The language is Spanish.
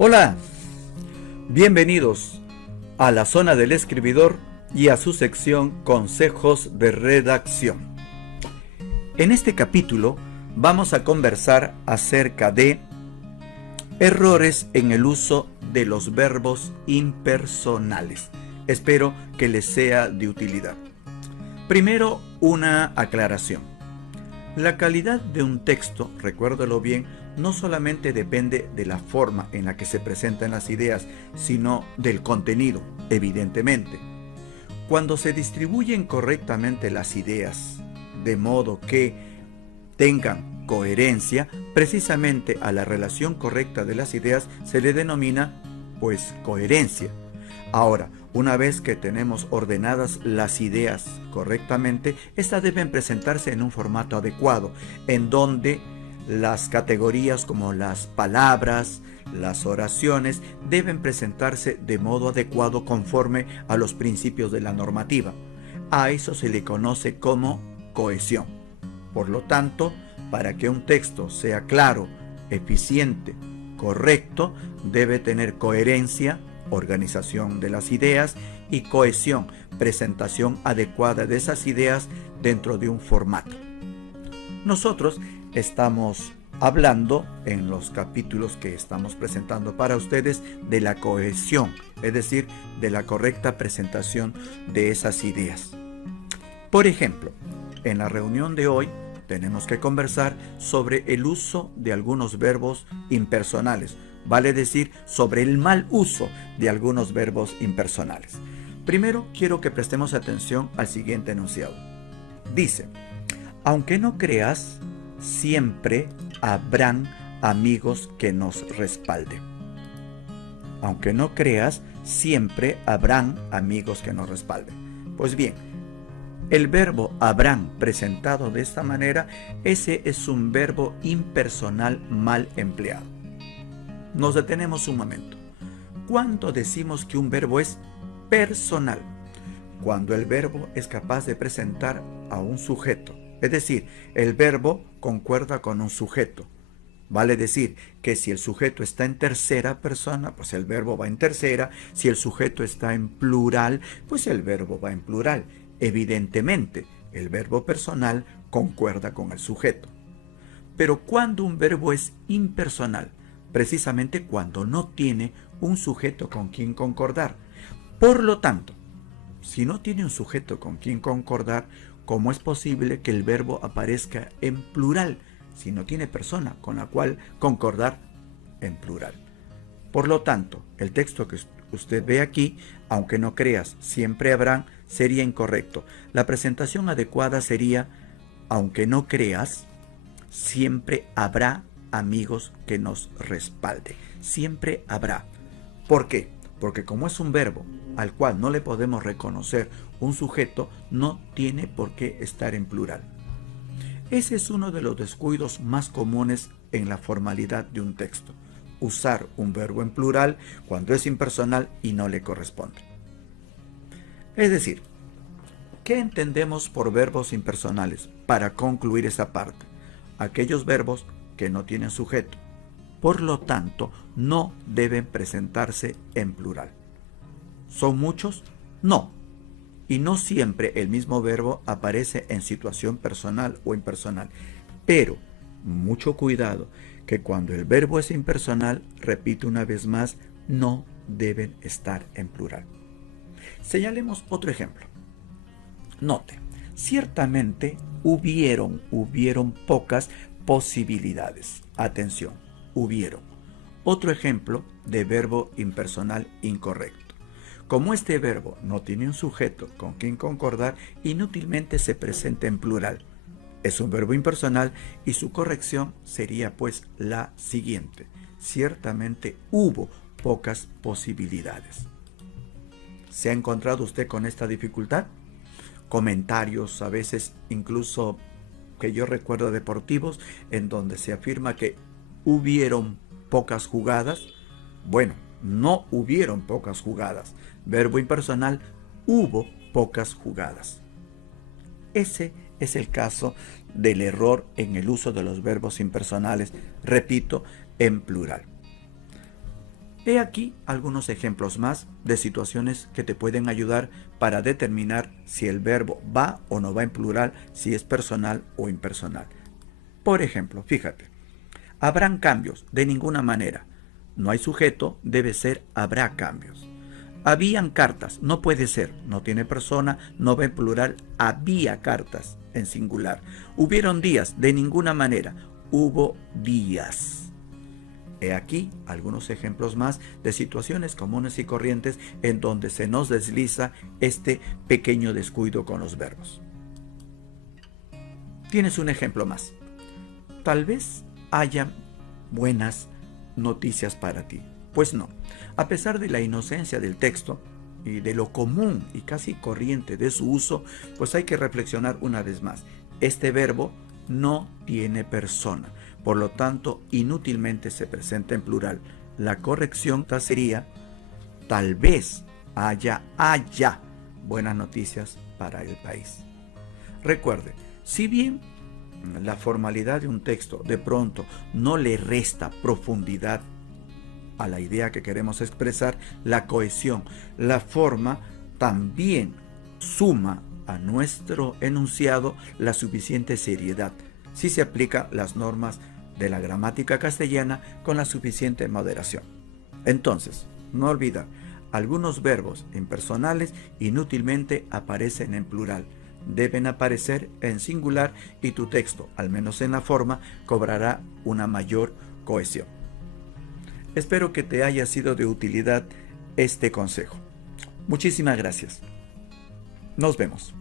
Hola, bienvenidos a la zona del escribidor y a su sección Consejos de Redacción. En este capítulo vamos a conversar acerca de errores en el uso de los verbos impersonales. Espero que les sea de utilidad. Primero, una aclaración. La calidad de un texto, recuérdelo bien, no solamente depende de la forma en la que se presentan las ideas, sino del contenido, evidentemente. Cuando se distribuyen correctamente las ideas, de modo que tengan coherencia, precisamente a la relación correcta de las ideas se le denomina, coherencia. Ahora, una vez que tenemos ordenadas las ideas correctamente, estas deben presentarse en un formato adecuado, en donde las categorías como las palabras, las oraciones, deben presentarse de modo adecuado conforme a los principios de la normativa. A eso se le conoce como cohesión. Por lo tanto, para que un texto sea claro, eficiente, correcto, debe tener coherencia, organización de las ideas y cohesión, presentación adecuada de esas ideas dentro de un formato. Nosotros estamos hablando en los capítulos que estamos presentando para ustedes de la cohesión, es decir, de la correcta presentación de esas ideas. Por ejemplo, en la reunión de hoy tenemos que conversar sobre el uso de algunos verbos impersonales, vale decir, sobre el mal uso de algunos verbos impersonales. Primero, quiero que prestemos atención al siguiente enunciado. Dice: aunque no creas, siempre habrán amigos que nos respalden. Aunque no creas, siempre habrán amigos que nos respalden. Pues bien, el verbo habrán presentado de esta manera, ese es un verbo impersonal mal empleado. Nos detenemos un momento. ¿Cuándo decimos que un verbo es personal? Cuando el verbo es capaz de presentar a un sujeto. Es decir, el verbo concuerda con un sujeto. Vale decir que si el sujeto está en tercera persona, pues el verbo va en tercera. Si el sujeto está en plural, pues el verbo va en plural. Evidentemente, el verbo personal concuerda con el sujeto. Pero cuando un verbo es impersonal, precisamente cuando no tiene un sujeto con quien concordar. Por lo tanto, si no tiene un sujeto con quien concordar, ¿cómo es posible que el verbo aparezca en plural si no tiene persona con la cual concordar en plural? Por lo tanto, el texto que usted ve aquí, aunque no creas, siempre habrán, sería incorrecto. La presentación adecuada sería: aunque no creas, siempre habrá amigos que nos respalden. Siempre habrá. ¿Por qué? Porque como es un verbo al cual no le podemos reconocer un sujeto, no tiene por qué estar en plural. Ese es uno de los descuidos más comunes en la formalidad de un texto: usar un verbo en plural cuando es impersonal y no le corresponde. Es decir, ¿qué entendemos por verbos impersonales? Para concluir esa parte, aquellos verbos que no tienen sujeto, por lo tanto, no deben presentarse en plural. ¿Son muchos? No. Y no siempre el mismo verbo aparece en situación personal o impersonal. Pero, mucho cuidado, que cuando el verbo es impersonal, repito una vez más, no deben estar en plural. Señalemos otro ejemplo. Note, ciertamente hubieron pocas posibilidades. Atención, hubieron. Otro ejemplo de verbo impersonal incorrecto. Como este verbo no tiene un sujeto con quien concordar, inútilmente se presenta en plural. Es un verbo impersonal y su corrección sería la siguiente: ciertamente hubo pocas posibilidades. ¿Se ha encontrado usted con esta dificultad? Comentarios, a veces incluso que yo recuerdo deportivos, en donde se afirma que hubieron pocas jugadas. Bueno, no hubieron pocas jugadas. Verbo impersonal, hubo pocas jugadas. Ese es el caso del error en el uso de los verbos impersonales, repito, en plural. He aquí algunos ejemplos más de situaciones que te pueden ayudar para determinar si el verbo va o no va en plural, si es personal o impersonal. Por ejemplo, fíjate, habrán cambios, de ninguna manera. No hay sujeto, debe ser habrá cambios. Habían cartas, no puede ser, no tiene persona, no va en plural, había cartas en singular. Hubieron días, de ninguna manera, hubo días. He aquí algunos ejemplos más de situaciones comunes y corrientes en donde se nos desliza este pequeño descuido con los verbos. Tienes un ejemplo más. Tal vez haya buenas noticias para ti. Pues no. A pesar de la inocencia del texto y de lo común y casi corriente de su uso, pues hay que reflexionar una vez más. Este verbo no tiene persona, por lo tanto inútilmente se presenta en plural. La corrección sería tal vez haya buenas noticias para el país. Recuerde, si bien la formalidad de un texto de pronto no le resta profundidad a la idea que queremos expresar, la cohesión, la forma también suma a nuestro enunciado la suficiente seriedad, si se aplica las normas de la gramática castellana con la suficiente moderación. Entonces, no olvidar, algunos verbos impersonales inútilmente aparecen en plural, deben aparecer en singular y tu texto, al menos en la forma, cobrará una mayor cohesión. Espero que te haya sido de utilidad este consejo. Muchísimas gracias. Nos vemos.